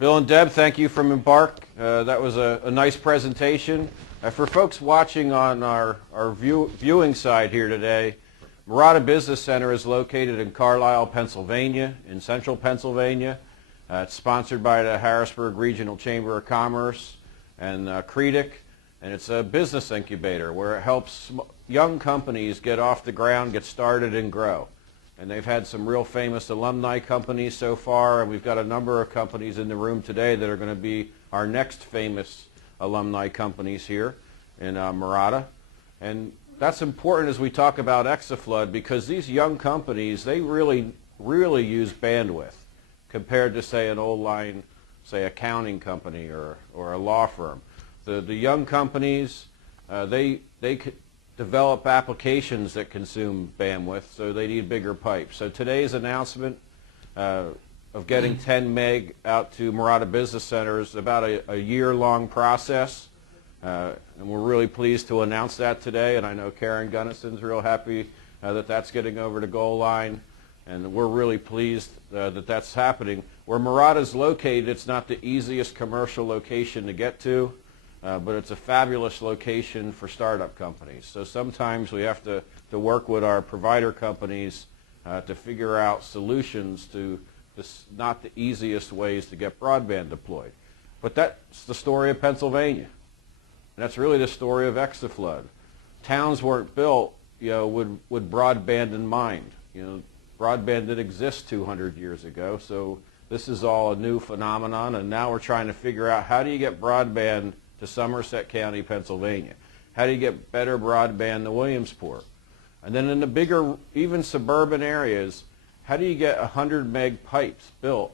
Bill and Deb, thank you from Embark. That was a nice presentation. For folks watching on our viewing side here today, Murata Business Center is located in Carlisle, Pennsylvania, in central Pennsylvania. It's sponsored by the Harrisburg Regional Chamber of Commerce and CREDIC, and it's a business incubator where it helps young companies get off the ground, get started, and grow. And they've had some real famous alumni companies so far, and we've got a number of companies in the room today that are going to be our next famous alumni companies here in Murata. And that's important as we talk about Exaflood, because these young companies, they really use bandwidth compared to, say, an old line, say, accounting company or a law firm. The young companies, they develop applications that consume bandwidth, so they need bigger pipes. So today's announcement of getting 10 meg out to Murata Business Center is about a year-long process, and we're really pleased to announce that today. And I know Karen Gunnison's real happy that that's getting over the goal line, and we're really pleased that that's happening. Where Murata's located, it's not the easiest commercial location to get to. But it's a fabulous location for startup companies. So sometimes we have to work with our provider companies to figure out solutions to not the easiest ways to get broadband deployed. But that's the story of Pennsylvania. And that's really the story of Exaflood. Towns weren't built, with broadband in mind. Broadband didn't exist 200 years ago, so this is all a new phenomenon, and now we're trying to figure out how do you get broadband to Somerset County, Pennsylvania? How do you get better broadband to Williamsport? And then in the bigger, even suburban areas, how do you get 100 meg pipes built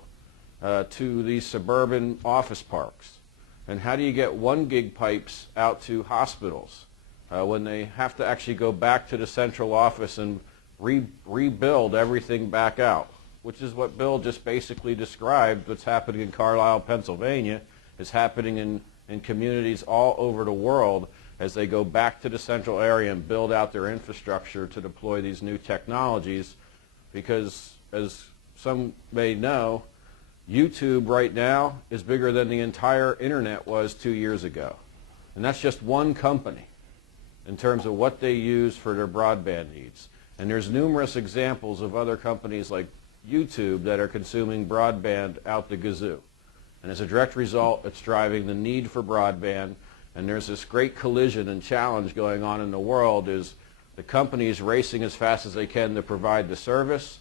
to these suburban office parks? And how do you get 1 gig pipes out to hospitals when they have to actually go back to the central office and rebuild everything back out? Which is what Bill just basically described. What's happening in Carlisle, Pennsylvania is happening in communities all over the world as they go back to the central area and build out their infrastructure to deploy these new technologies. Because, as some may know, YouTube right now is bigger than the entire internet was 2 years ago. And that's just one company in terms of what they use for their broadband needs. And there's numerous examples of other companies like YouTube that are consuming broadband out the gazoo. And as a direct result, it's driving the need for broadband. And there's this great collision and challenge going on in the world, is the companies racing as fast as they can to provide the service,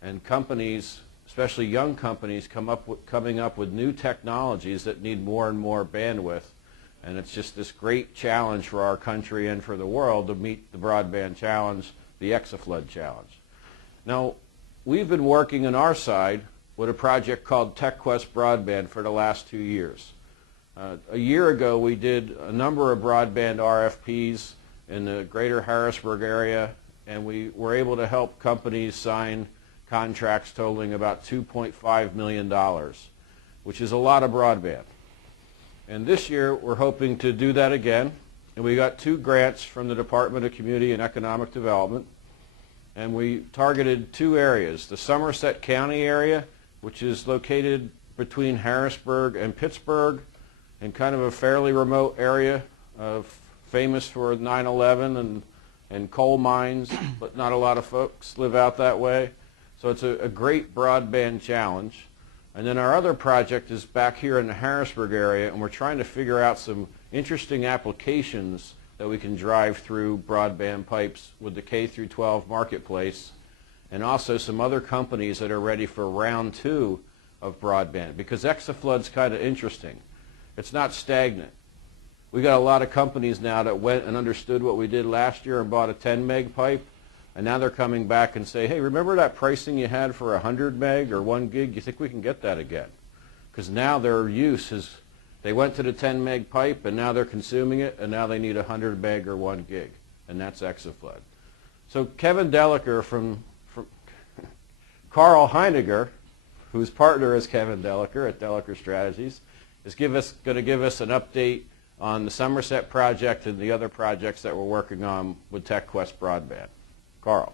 and companies, especially young companies, coming up with new technologies that need more and more bandwidth. And it's just this great challenge for our country and for the world to meet the broadband challenge, the Exaflood challenge. Now, we've been working on our side with a project called TechQuest Broadband for the last 2 years. A year ago, we did a number of broadband RFPs in the greater Harrisburg area, and we were able to help companies sign contracts totaling about $2.5 million, which is a lot of broadband. And this year, we're hoping to do that again, and we got 2 grants from the Department of Community and Economic Development, and we targeted 2 areas: the Somerset County area, which is located between Harrisburg and Pittsburgh, in kind of a fairly remote area, famous for 9/11 and coal mines, but not a lot of folks live out that way. So it's a great broadband challenge. And then our other project is back here in the Harrisburg area, and we're trying to figure out some interesting applications that we can drive through broadband pipes with the K through 12 marketplace, and also some other companies that are ready for round 2 of broadband. Because Exaflood's kind of interesting. It's not stagnant. We got a lot of companies now that went and understood what we did last year and bought a 10 meg pipe, and now they're coming back and say, hey, remember that pricing you had for 100 meg or 1 gig? You think we can get that again? Because now their use is, they went to the 10 meg pipe, and now they're consuming it, and now they need 100 meg or 1 gig, and that's Exaflood. So Kevin Deliker from Carl Heiniger, whose partner is Kevin Deliker at Deliker Strategies, is going to give us an update on the Somerset project and the other projects that we're working on with TechQuest Broadband. Carl.